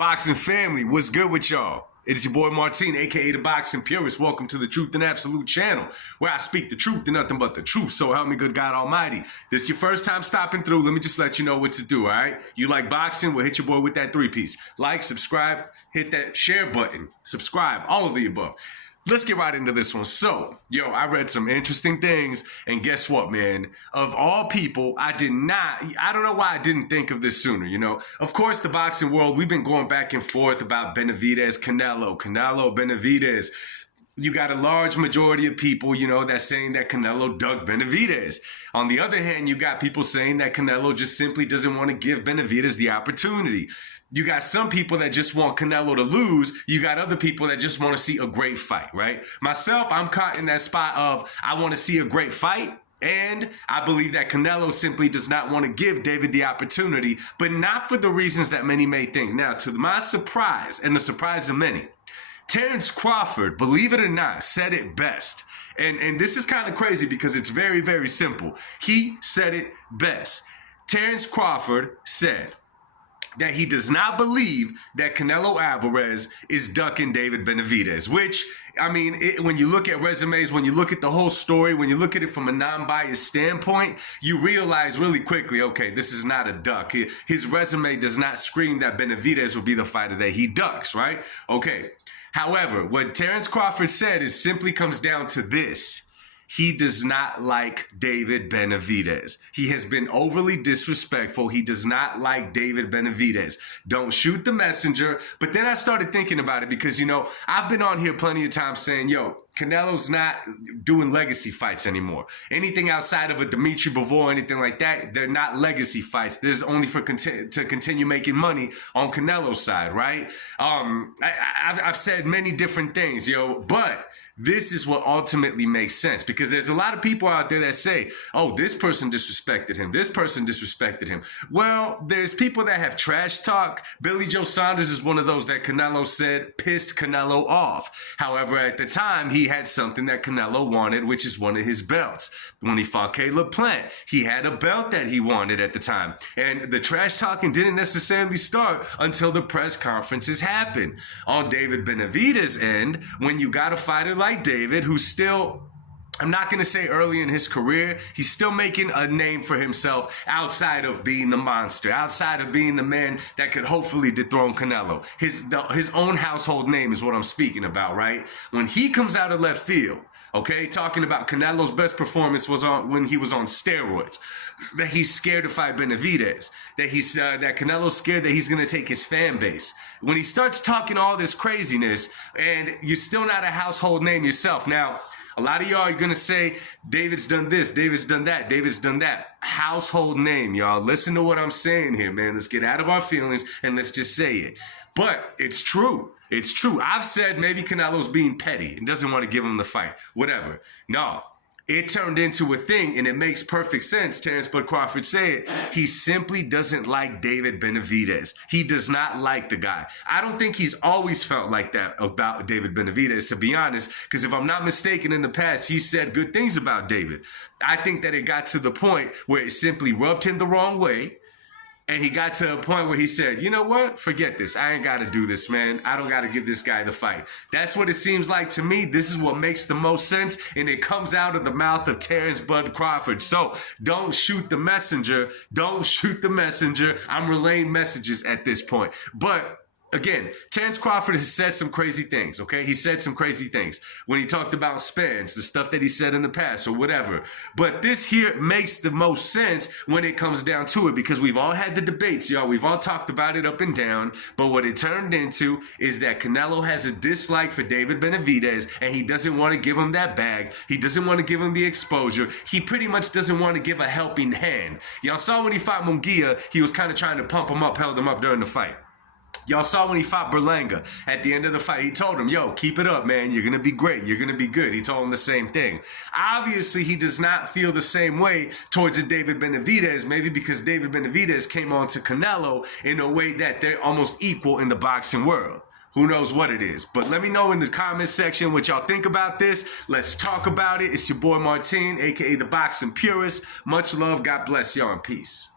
Boxing family, what's good with y'all? It is your boy Martin, aka the Boxing Purist. Welcome to the Truth and Absolute channel, where I speak the truth and nothing but the truth. So help me good God Almighty. This is your first time stopping through. Let me just let you know what to do, all right? You like boxing? Well, hit your boy with that 3-piece. Like, subscribe, hit that share button, subscribe, all of the above. Let's get right into this one. So, I read some interesting things, and guess what, man? Of all people, I don't know why I didn't think of this sooner, Of course, the boxing world, we've been going back and forth about Benavidez, Canelo, Benavidez. You got a large majority of people, that's saying that Canelo ducked Benavidez. On the other hand, you got people saying that Canelo just simply doesn't want to give Benavidez the opportunity. You got some people that just want Canelo to lose. You got other people that just want to see a great fight, right? Myself, I'm caught in that spot of I want to see a great fight. And I believe that Canelo simply does not want to give David the opportunity, but not for the reasons that many may think. Now, to my surprise, and the surprise of many, Terence Crawford, believe it or not, said it best. And this is kind of crazy because it's very, very simple. He said it best. Terence Crawford said that he does not believe that Canelo Alvarez is ducking David Benavidez, which, when you look at resumes, when you look at the whole story, when you look at it from a non-biased standpoint, you realize really quickly, okay, this is not a duck. His resume does not scream that Benavidez will be the fighter that he ducks, right? Okay. However, what Terence Crawford said is simply comes down to this. He does not like David Benavidez. He has been overly disrespectful. He does not like David Benavidez. Don't shoot the messenger. But then I started thinking about it because, I've been on here plenty of times saying, Canelo's not doing legacy fights anymore. Anything outside of a Dimitri Bivol, anything like that, they're not legacy fights. There's only to continue making money on Canelo's side, right? I've said many different things, but this is what ultimately makes sense because there's a lot of people out there that say, oh, this person disrespected him. This person disrespected him. Well, there's people that have trash talk. Billy Joe Saunders is one of those that Canelo said pissed Canelo off. However, at the time, he had something that Canelo wanted, which is one of his belts. When he fought Caleb Plant, he had a belt that he wanted at the time. And the trash talking didn't necessarily start until the press conferences happened. On David Benavidez's end, when you got a fighter like David, who's still, I'm not going to say early in his career, he's still making a name for himself outside of being the monster, outside of being the man that could hopefully dethrone Canelo. His own household name is what I'm speaking about, right? When he comes out of left field, okay, talking about Canelo's best performance was when he was on steroids, that he's scared to fight Benavidez, that Canelo's scared that he's going to take his fan base. When he starts talking all this craziness and you're still not a household name yourself. Now, a lot of y'all are going to say, David's done this, David's done that, David's done that. Household name, y'all. Listen to what I'm saying here, man. Let's get out of our feelings and let's just say it. But it's true. It's true. I've said maybe Canelo's being petty and doesn't want to give him the fight. Whatever. No. It turned into a thing, and it makes perfect sense. Terence Crawford said he simply doesn't like David Benavidez. He does not like the guy. I don't think he's always felt like that about David Benavidez, to be honest, because if I'm not mistaken, in the past, he said good things about David. I think that it got to the point where it simply rubbed him the wrong way. And he got to a point where he said, you know what? Forget this. I ain't got to do this, man. I don't got to give this guy the fight. That's what it seems like to me. This is what makes the most sense. And it comes out of the mouth of Terence Bud Crawford. So don't shoot the messenger. Don't shoot the messenger. I'm relaying messages at this point. But again, Terence Crawford has said some crazy things, okay? He said some crazy things when he talked about Spence, the stuff that he said in the past or whatever. But this here makes the most sense when it comes down to it because we've all had the debates, y'all. We've all talked about it up and down. But what it turned into is that Canelo has a dislike for David Benavidez and he doesn't want to give him that bag. He doesn't want to give him the exposure. He pretty much doesn't want to give a helping hand. Y'all saw when he fought Munguia, he was kind of trying to pump him up, held him up during the fight. Y'all saw when he fought Berlanga at the end of the fight, he told him, yo, keep it up, man. You're going to be great. You're going to be good. He told him the same thing. Obviously, he does not feel the same way towards David Benavidez, maybe because David Benavidez came on to Canelo in a way that they're almost equal in the boxing world. Who knows what it is? But let me know in the comment section what y'all think about this. Let's talk about it. It's your boy Martin, a.k.a. the Boxing Purist. Much love. God bless y'all and peace.